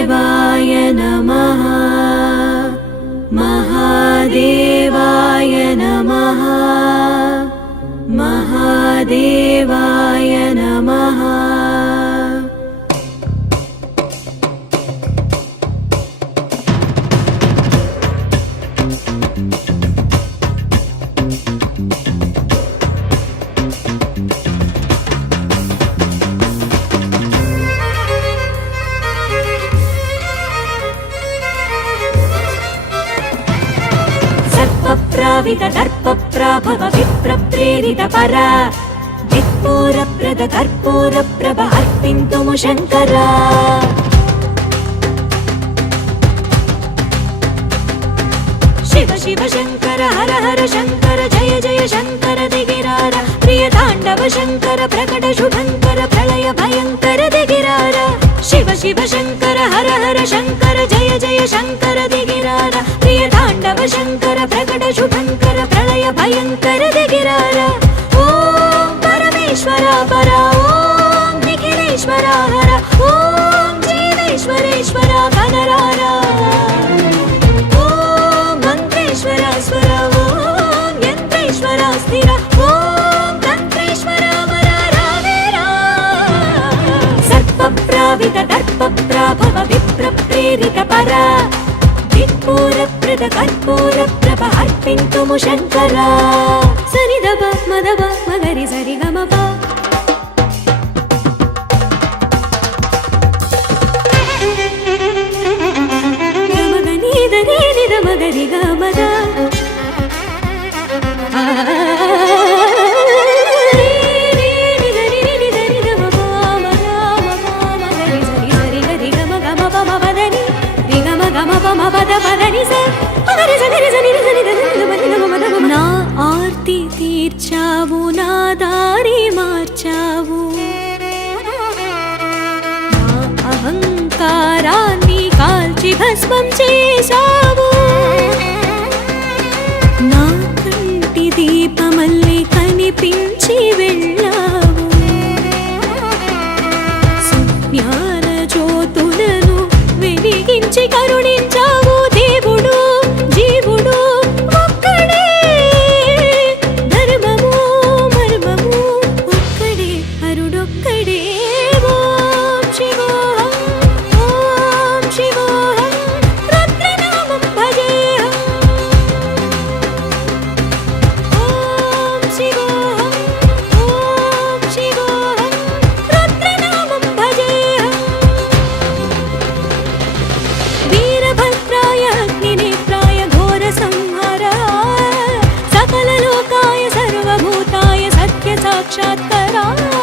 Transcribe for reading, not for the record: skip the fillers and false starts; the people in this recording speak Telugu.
महादेवाय नमः महादेवाय नमः महादेवाय नमः। सर्पप्रावित दर्पप्राभव विप्रप्रेरित परा विप्पूरप्रद कर्पूरप्रभ अर्पिन्तुमु शङ्करा। शिव शिव शङ्कर हर हर शङ्कर जय जय शङ्कर दिगिरार प्रिय ताण्डव शङ्कर प्रकट शुभङ्कर प्रलय भयङ्कर दिगिरार। शिव शिव शङ्कर हर हर शङ्कर जय जय शङ्कर दिगिरार प्रिय ताण्डव शङ्कर प्रकट शुभङ्कर प्रलय भयङ्कर दिगिरार। ॐ परमेश्वर परा ॐ निखिलेश्वर हर ॐ जीवेश्वरेश्वर कनरार ॐ मन्त्रेश्वर स्वर ॐ यन्त्रेश्वर स्थिर ॐ तन्त्रेश्वर वरारावेरा। सर्पप्रावित दर्पप्राभव विप्रप्रेरित परा विप्पूरप्रद कर्पूरप्रभ अर्पिन्तुमु शङ्करा। सरिदप मदप मगरि सरिगमप गमगनि दरि निद मगरि गमद నా ఆర్తి తీర్చావు నా దారి మార్చావు నా అహంకారాన్ని కాల్చి భస్మం చేశావు నా కంటి దీపమల్లే కనిపించి వెళ్ళావు సుజ్ఞాన జ్యోతులను వెలిగించి కరుణించావు దేవుడు జీవుడు ఒక్కడే ధర్మము మర్మము ఒక్కడే హరుడొక్కడే ఓం శివోహం ఓం శివోహం రుద్రనామం భజేహం ఓం శివోహం ఓం శివోహం రుద్రనామం భజేహం। वीरभद्राय अग्निनेत्राय घोरसंहाराय सकललोकाय सर्वभूताय सत्यसाक्षात्काराय